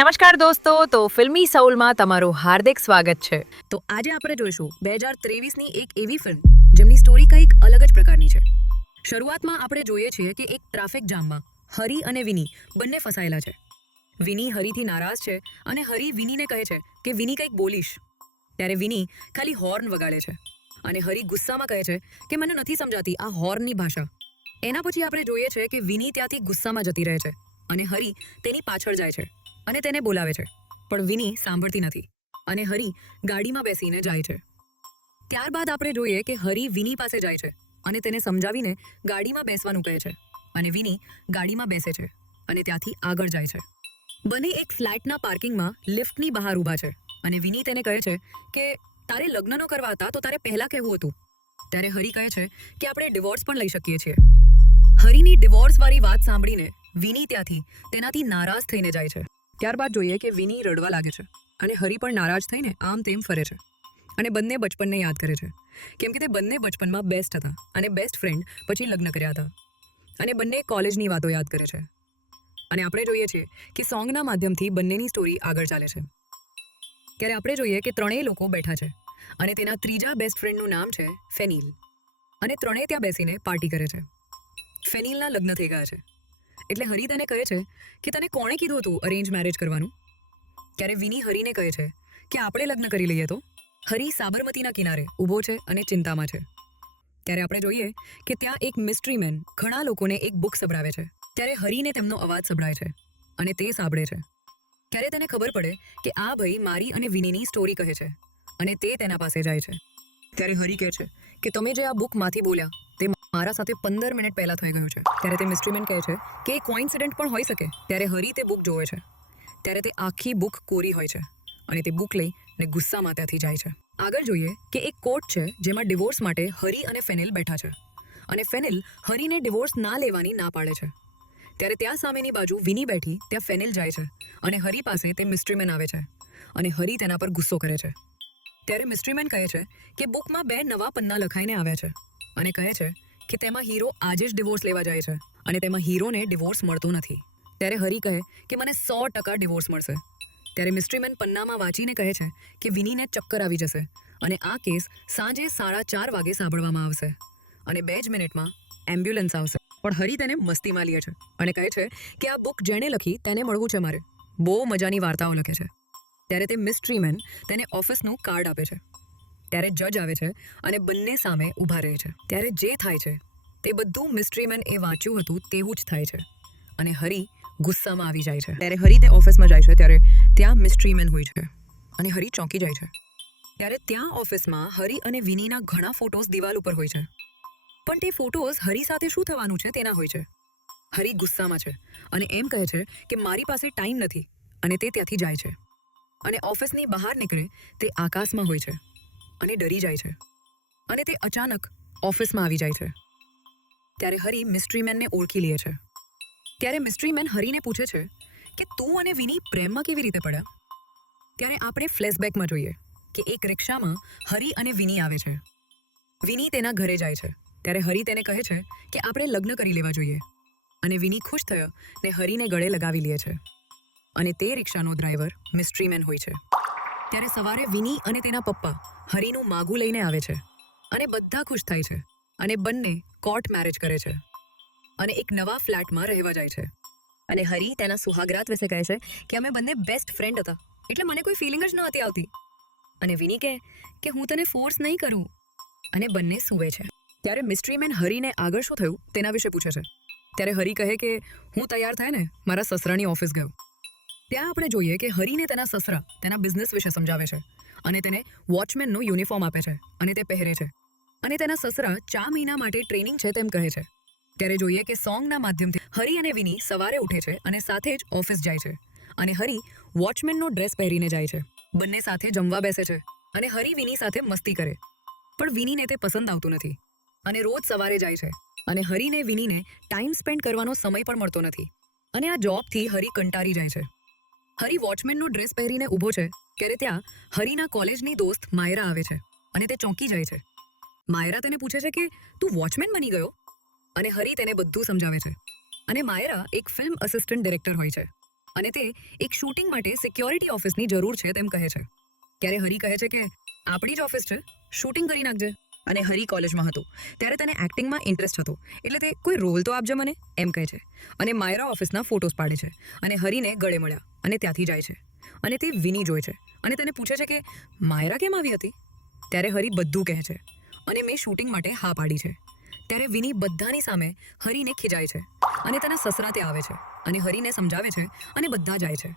નમસ્કાર દોસ્તો, તો ફિલ્મી સૌલમાં તમારું હાર્દિક સ્વાગત છે. તો આજે આપણે જોઈશું 2023ની એક એવી ફિલ્મ જેમની સ્ટોરી કંઈક અલગ જ પ્રકારની છે. શરૂઆતમાં આપણે જોઈએ છીએ કે એક ટ્રાફિક જામમાં હરી અને વિની બંને ફસાયેલા છે. વિની હરીથી નારાજ છે અને હરી વિનીને કહે છે કે વિની કંઈક બોલીશ. ત્યારે વિની ખાલી હોર્ન વગાડે છે અને હરી ગુસ્સામાં કહે છે કે મને નથી સમજાતી આ હોર્નની ભાષા. એના પછી આપણે જોઈએ છે કે વિની ત્યાંથી ગુસ્સામાં જતી રહે છે અને હરી તેની પાછળ જાય છે અને તેને બોલાવે છે, પણ વિની સાંભળતી નથી અને હરી ગાડીમાં બેસીને જાય છે. ત્યારબાદ આપણે જોઈએ કે હરી વિની પાસે જાય છે અને તેને સમજાવીને ગાડીમાં બેસવાનું કહે છે અને વિની ગાડીમાં બેસે છે અને ત્યાંથી આગળ જાય છે. બંને એક ફ્લેટના પાર્કિંગમાં લિફ્ટની બહાર ઊભા છે અને વિની તેને કહે છે કે તારે લગ્ન ન કરવા હતા તો તારે પહેલા કહેવું હતું. ત્યારે હરી કહે છે કે આપણે ડિવોર્સ પણ લઈ શકીએ છીએ. હરીની ડિવોર્સવાળી વાત સાંભળીને વિની ત્યાંથી તેનાથી નારાજ થઈને જાય છે. ત્યારબાદ જોઈએ કે વિની રડવા લાગે છે અને હરી પણ નારાજ થઈને આમ તેમ ફરે છે અને બંને બચપનને યાદ કરે છે, કેમ કે તે બંને બચપનમાં બેસ્ટ હતા અને બેસ્ટ ફ્રેન્ડ પછી લગ્ન કર્યા હતા અને બંને કોલેજની વાતો યાદ કરે છે. અને આપણે જોઈએ છીએ કે સોંગના માધ્યમથી બંનેની સ્ટોરી આગળ ચાલે છે. ત્યારે આપણે જોઈએ કે ત્રણેય લોકો બેઠા છે અને તેના ત્રીજા બેસ્ટ ફ્રેન્ડનું નામ છે ફેનિલ અને ત્રણેય ત્યાં બેસીને પાર્ટી કરે છે. ફેનિલના લગ્ન થઈ ગયા છે એટલે હરી તેને કહે છે કે તને કોણે કીધું હતું અરેન્જ મેરેજ કરવાનું? ત્યારે વિની હરીને કહે છે કે આપણે લગ્ન કરી લઈએ તો. હરી સાબરમતીના કિનારે ઊભો છે અને ચિંતામાં છે. ત્યારે આપણે જોઈએ કે ત્યાં એક મિસ્ટ્રી મેન ઘણા લોકોને એક બુક સંભળાવે છે. ત્યારે હરીને તેમનો અવાજ સંભળાય છે અને તે સાંભળે છે. ત્યારે તેને ખબર પડે કે આ ભાઈ મારી અને વિનીની સ્ટોરી કહે છે અને તે તેના પાસે જાય છે. ત્યારે હરી કહે છે કે તમે જે આ બુકમાંથી બોલ્યા તે મારા સાથે 15 મિનિટ પહેલા થઈ ગયું છે. ત્યારે તે મિસ્ટ્રીમેન કહે છે કે એ કોઇન્સિડન્ટ પણ હોઈ શકે. ત્યારે હરી તે બુક જોવે છે. ત્યારે તે આખી બુક કોરી હોય છે અને તે બુક લઈને ગુસ્સામાં ત્યાંથી જાય છે. આગળ જોઈએ કે એક કોર્ટ છે જેમાં ડિવોર્સ માટે હરી અને ફેનિલ બેઠા છે અને ફેનિલ હરીને ડિવોર્સ ના લેવાની ના પાડે છે. ત્યારે ત્યાં સામેની બાજુ વિની બેઠી ત્યાં ફેનિલ જાય છે અને હરી પાસે તે મિસ્ટ્રીમેન આવે છે અને હરી તેના પર ગુસ્સો કરે છે. ત્યારે મિસ્ટ્રીમેન કહે છે કે બુકમાં 2 નવા પન્ના લખાઈને આવ્યા છે અને કહે છે કે તેમાં હીરો આજે જ ડિવોર્સ લેવા જાય છે અને તેમાં હીરોને ડિવોર્સ મળતું નથી. ત્યારે હરી કહે કે મને 100% ડિવોર્સ મળશે. ત્યારે મિસ્ટ્રીમેન પન્નામાં વાંચીને કહે છે કે વિનીને ચક્કર આવી જશે અને આ કેસ સાંજે 4:30 વાગે સાંભળવામાં આવશે અને 2 જ મિનિટમાં એમ્બ્યુલન્સ આવશે. પણ હરી તેને મસ્તીમાં લે છે અને કહે છે કે આ બુક જેણે લખી તેને મળવું છે મારે. બહુ મજાની વાર્તાઓ લખે છે. ત્યારે તે મિસ્ટ્રીમેન તેને ઓફિસનું કાર્ડ આપે છે. ત્યારે જજ આવે છે અને બંને સામે ઊભા રહે છે. ત્યારે જે થાય છે તે બધું મિસ્ટ્રીમેન એ વાંચ્યું હતું તેવું જ થાય છે અને હરી ગુસ્સામાં આવી જાય છે. ત્યારે હરી તે ઓફિસમાં જાય છે ત્યારે ત્યાં મિસ્ટ્રીમેન હોય છે અને હરી ચોંકી જાય છે. ત્યારે ત્યાં ઓફિસમાં હરી અને વિનીના ઘણા ફોટોઝ દિવાલ ઉપર હોય છે, પણ તે ફોટોઝ હરી સાથે શું થવાનું છે તેના હોય છે. હરી ગુસ્સામાં છે અને એમ કહે છે કે મારી પાસે ટાઈમ નથી અને તે ત્યાંથી જાય છે અને ઓફિસની બહાર નીકળે તે આકાશમાં હોય છે અને ડરી જાય છે અને તે અચાનક ઓફિસમાં આવી જાય છે. ત્યારે હરી મિસ્ટ્રીમેનને ઓળખી લે છે. ત્યારે મિસ્ટ્રીમેન હરીને પૂછે છે કે તું અને વિની પ્રેમમાં કેવી રીતે પડ્યા? ત્યારે આપણે ફ્લેશબેકમાં જોઈએ કે એક રિક્ષામાં હરી અને વિની આવે છે. વિની તેના ઘરે જાય છે. ત્યારે હરી તેને કહે છે કે આપણે લગ્ન કરી લેવા જોઈએ અને વિની ખુશ થયો ને હરીને ગળે લગાવી લે છે અને તે રિક્ષાનો ડ્રાઈવર મિસ્ટ્રીમેન હોય છે. ત્યારે સવારે વિની અને તેના પપ્પા હરીનું માગું લઈને આવે છે અને બધા ખુશ થાય છે અને બંને કોર્ટ મેરેજ કરે છે અને એક નવા ફ્લેટમાં રહેવા જાય છે. અને હરી તેના સુહાગરાત વિશે કહે છે કે અમે બંને બેસ્ટ ફ્રેન્ડ હતા એટલે મને કોઈ ફિલિંગ જ નહોતી આવતી. અને વિની કહે કે હું તને ફોર્સ નહીં કરું અને બંને સૂવે છે. ત્યારે મિસ્ટ્રીમેન હરીને આગળ શું થયું તેના વિશે પૂછે છે. ત્યારે હરી કહે કે હું તૈયાર થાય ને મારા સસરાની ઓફિસ ગયો. ત્યાં આપણે જોઈએ કે હરીને તેના સસરા તેના બિઝનેસ વિશે સમજાવે છે અને તેને વોચમેનનો યુનિફોર્મ આપે છે અને તે પહેરે છે અને તેના સસરા 4 મહિના માટે ટ્રેનિંગ છે તેમ કહે છે. ત્યારે જોઈએ કે સોંગના માધ્યમથી હરી અને વિની સવારે ઉઠે છે અને સાથે જ ઓફિસ જાય છે અને હરી વોચમેનનો ડ્રેસ પહેરીને જાય છે. બંને સાથે જમવા બેસે છે અને હરી વિની સાથે મસ્તી કરે, પણ વિનીને તે પસંદ આવતું નથી અને રોજ સવારે જાય છે અને હરીને વિનીને ટાઈમ સ્પેન્ડ કરવાનો સમય પણ મળતો નથી અને આ જોબથી હરી કંટાળી જાય છે. હરી વોચમેનનો ડ્રેસ પહેરીને ઊભો છે ત્યારે ત્યાં હરીના કોલેજની દોસ્ત માયરા આવે છે અને તે ચોંકી જાય છે. માયરા તેને પૂછે છે કે તું વોચમેન બની ગયો? અને હરી તેને બધું સમજાવે છે અને માયરા એક ફિલ્મ અસિસ્ટન્ટ ડિરેક્ટર હોય છે અને તે એક શૂટિંગ માટે સિક્યોરિટી ઓફિસની જરૂર છે તેમ કહે છે. ત્યારે હરી કહે છે કે આપણી જ ઓફિસ છે, શૂટિંગ કરી નાખજે. અને હરી કોલેજમાં હતો ત્યારે તેને એક્ટિંગમાં ઇન્ટરેસ્ટ હતો, એટલે તે કોઈ રોલ તો આપજે મને એમ કહે છે. અને માયરા ઓફિસના ફોટોસ પાડે છે અને હરીને ગળે મળ્યા અને ત્યાંથી જાય છે. અને તે વિની જોઈ છે અને તેને પૂછે છે કે માયરા કેમ આવી હતી. ત્યારે હરી બધું કહે છે અને મેં શૂટિંગ માટે હા પાડી છે. ત્યારે વિની બધાની સામે હરીને ખીજાય છે અને તેના સસરા તે આવે છે અને હરીને સમજાવે છે અને બધા જાય છે.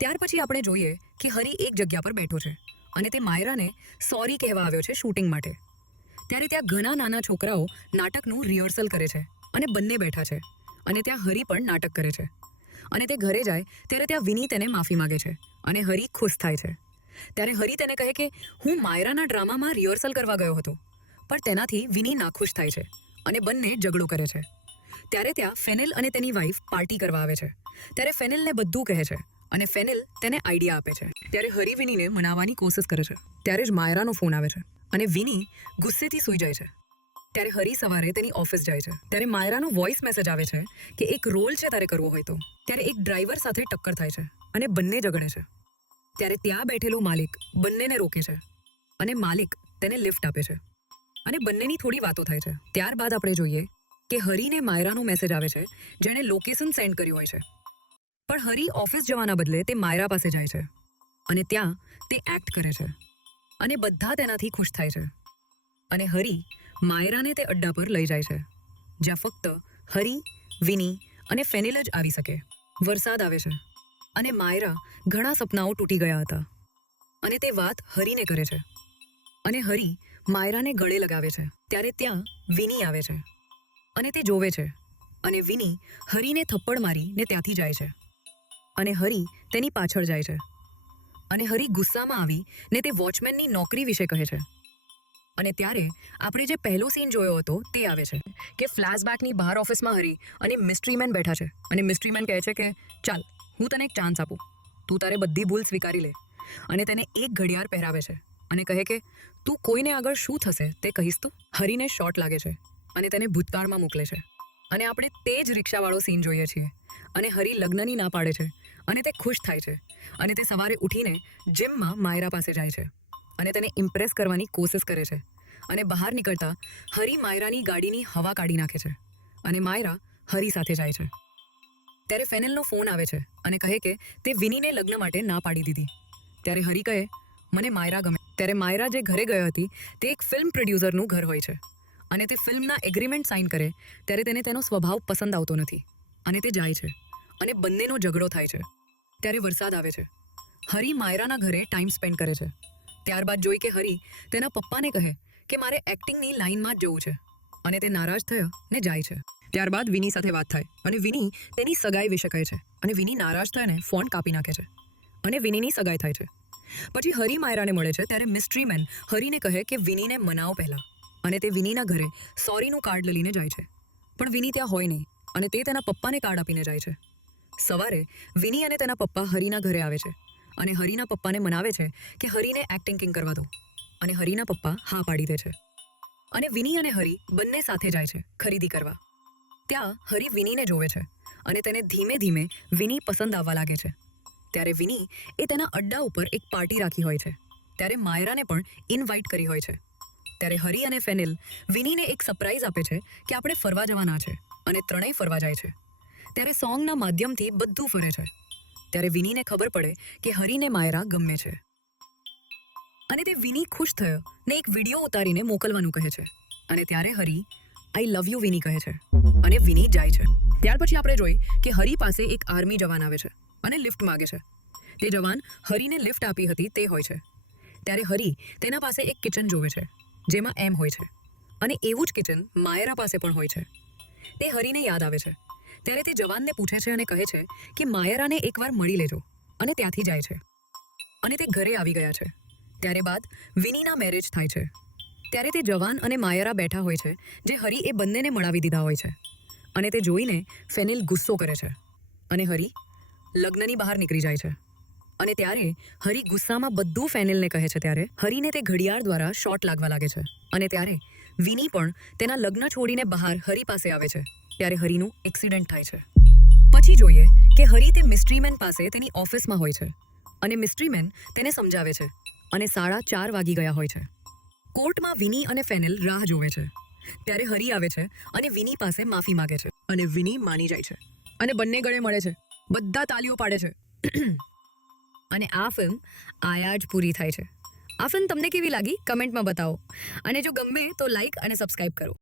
ત્યાર પછી આપણે જોઈએ કે હરી એક જગ્યા પર બેઠો છે અને તે માયરાને સોરી કહેવા આવ્યો છે શૂટિંગ માટે. ત્યારે ત્યાં ઘણા નાના છોકરાઓ નાટકનું રિહર્સલ કરે છે અને બંને બેઠા છે અને ત્યાં હરી પણ નાટક કરે છે. અને તે ઘરે જાય ત્યારે ત્યાં વિની તેને માફી માગે છે અને હરી ખુશ થાય છે. ત્યારે હરી તેને કહે કે હું માયરાના ડ્રામામાં રિહર્સલ કરવા ગયો હતો, પણ તેનાથી વિની નાખુશ થાય છે અને બંને ઝઘડો કરે છે. ત્યારે ત્યાં ફેનિલ અને તેની વાઈફ પાર્ટી કરવા આવે છે. ત્યારે ફેનિલને બધું કહે છે અને ફેનિલ તેને આઈડિયા આપે છે. ત્યારે હરી વિનીને મનાવવાની કોશિશ કરે છે. ત્યારે જ માયરાનો ફોન આવે છે અને વિની ગુસ્સેથી સૂઈ જાય છે. ત્યારે હરી સવારે તેની ઓફિસ જાય છે. ત્યારે માયરાનો વોઇસ મેસેજ આવે છે કે એક રોલ છે તારે કરવો હોય તો. ત્યારે એક ડ્રાઈવર સાથે ટક્કર થાય છે અને બંને ઝઘડે છે. ત્યારે ત્યાં બેઠેલો માલિક બંનેને રોકે છે અને માલિક તેને લિફ્ટ આપે છે અને બંનેની થોડી વાતો થાય છે. ત્યારબાદ આપણે જોઈએ કે હરીને માયરાનો મેસેજ આવે છે જેણે લોકેશન સેન્ડ કર્યું હોય છે. પણ હરી ઓફિસ જવાના બદલે તે માયરા પાસે જાય છે અને ત્યાં તે એક્ટ કરે છે અને બધા તેનાથી ખુશ થાય છે. અને હરી માયરાને તે અડ્ડા પર લઈ જાય છે જ્યાં ફક્ત હરી, વિની અને ફેનિલ જ આવી શકે. વરસાદ આવે છે અને માયરા ઘણા સપનાઓ તૂટી ગયા હતા અને તે વાત હરીને કરે છે અને હરી માયરાને ગળે લગાવે છે. ત્યારે ત્યાં વિની આવે છે અને તે જોવે છે અને વિની હરીને થપ્પડ મારીને ત્યાંથી જાય છે અને હરી તેની પાછળ જાય છે. અને હરી ગુસ્સામાં આવીને તે વોચમેનની નોકરી વિશે કહે છે. અને ત્યારે આપણે જે પહેલો સીન જોયો હતો તે આવે છે કે ફ્લેશબેકની બહાર ઓફિસમાં હરી અને મિસ્ટ્રી મેન બેઠા છે અને મિસ્ટ્રી મેન કહે છે કે ચાલ હું તને એક ચાન્સ આપું, તું તારે બધી ભૂલ સ્વીકારી લે. અને તેને એક ઘડિયાળ પહેરાવે છે અને કહે કે તું કોઈને આગળ શું થશે તે કહીશ તું. હરીને શોટ લાગે છે અને તેને ભૂતકાળમાં મોકલે છે અને આપણે તે જ રિક્ષાવાળો સીન જોઈએ છીએ. અને હરી લગ્નની ના પાડે છે અને તે ખુશ થાય છે અને તે સવારે ઉઠીને જીમમાં માયરા પાસે જાય છે અને તેને ઇમ્પ્રેસ કરવાની કોશિશ કરે છે. અને બહાર નીકળતા હરી માયરાની ગાડીની હવા કાઢી નાખે છે અને માયરા હરી સાથે જાય છે. ત્યારે ફેનિલનો ફોન આવે છે અને કહે કે તે વિનીને લગ્ન માટે ના પાડી દીધી. ત્યારે હરી કહે મને માયરા ગમે. ત્યારે માયરા જે ઘરે ગઈ હતી તે એક ફિલ્મ પ્રોડ્યુસરનું ઘર હોય છે અને તે ફિલ્મના એગ્રીમેન્ટ સાઇન કરે ત્યારે તેને તેનો સ્વભાવ પસંદ આવતો નથી અને તે જાય છે અને બંનેનો ઝઘડો થાય છે. ત્યારે વરસાદ આવે છે. હરી માયરાના ઘરે ટાઈમ સ્પેન્ડ કરે છે. ત્યારબાદ જોઈ કે હરી તેના પપ્પાને કહે કે મારે એક્ટિંગની લાઇનમાં જ જવું છે અને તે નારાજ થયા ને જાય છે. ત્યારબાદ વિની સાથે વાત થાય અને વિની તેની સગાઈ વિશે કહે છે અને વિની નારાજ થઈને ફોન કાપી નાખે છે અને વિનીની સગાઈ થાય છે. પછી હરી માયરાને મળે છે ત્યારે મિસ્ટ્રી મેન હરીને કહે કે વિનીને મનાવો પહેલા અને તે વિનીના ઘરે સોરીનું કાર્ડ લઈને જાય છે. પણ વિની ત્યાં હોય નહીં અને તે તેના પપ્પાને કાર્ડ આપીને જાય છે. સવારે વિની અને તેના પપ્પા હરીના ઘરે આવે છે અને હરીના પપ્પાને મનાવે છે કે હરીને એક્ટિંગ કિંગ કરવા દો અને હરીના પપ્પા હા પાડી દે છે. અને વિની અને હરી બંને સાથે જાય છે ખરીદી કરવા. ત્યાં હરી વિનીને જોવે છે અને તેને ધીમે ધીમે વિની પસંદ આવવા લાગે છે. ત્યારે વિની એ તેના અડ્ડા ઉપર એક પાર્ટી રાખી હોય છે. ત્યારે માયરાને પણ ઇન્વાઇટ કરી હોય છે. ત્યારે હરી અને ફેનિલ વિનીને એક સરપ્રાઈઝ આપે છે કે આપણે ફરવા જવાના છે અને ત્રણેય ફરવા જાય છે. ત્યારે સોંગના માધ્યમથી બધું ફરે છે. ત્યારે વિનીને ખબર પડે કે હરીને માયરા ગમે છે અને તે વિની ખુશ થયો ને એક વિડીયો ઉતારીને મોકલવાનું કહે છે. અને ત્યારે હરી આઈ લવ યુ વિની કહે છે અને વિની જાય છે. ત્યાર પછી આપણે જોઈ કે હરી પાસે એક આર્મી જવાન આવે છે અને લિફ્ટ માગે છે. તે જવાન હરીને લિફ્ટ આપી હતી તે હોય છે. ત્યારે હરી તેના પાસે એક કિચન જોવે છે જેમાં એમ હોય છે અને એવું જ કિચન માયરા પાસે પણ હોય છે. તે હરીને યાદ આવે છે. ત્યારે તે જવાનને પૂછે છે અને કહે છે કે માયરાને એકવાર મળી લેજો અને ત્યાંથી જાય છે અને તે ઘરે આવી ગયા છે. ત્યારે બાદ વિનીના મેરેજ થાય છે. ત્યારે તે જવાન અને માયરા બેઠા હોય છે જે હરી એ બંનેને મળાવી દીધા હોય છે અને તે જોઈને ફેનિલ ગુસ્સો કરે છે અને હરી લગ્નની બહાર નીકળી જાય છે. અને ત્યારે હરી ગુસ્સામાં બધું ફેનિલને કહે છે. ત્યારે હરીને તે ઘડિયાળ દ્વારા શોટ લાગવા લાગે છે અને ત્યારે વિની પણ તેના લગ્ન છોડીને બહાર હરી પાસે આવે છે. ત્યારે હરીનું એક્સિડન્ટ થાય છે. પછી જોઈએ કે હરી તે મિસ્ટ્રીમેન પાસે તેની ઓફિસમાં હોય છે અને મિસ્ટ્રીમેન તેને સમજાવે છે અને 4:30 વાગી ગયા હોય છે. કોર્ટમાં વિની અને ફેનલ રાહ જોવે છે. ત્યારે હરી આવે છે અને વિની પાસે માફી માંગે છે અને વિની માની જાય છે અને બંને ગળે મળે છે. બધા તાલીઓ પાડે છે. અને આ ફિલ્મ આયા જ પૂરી થાય છે. આ ફિલ્મ તમને કેવી લાગી કમેન્ટમાં બતાવો અને જો ગમે તો લાઈક અને સબસ્ક્રાઇબ કરો.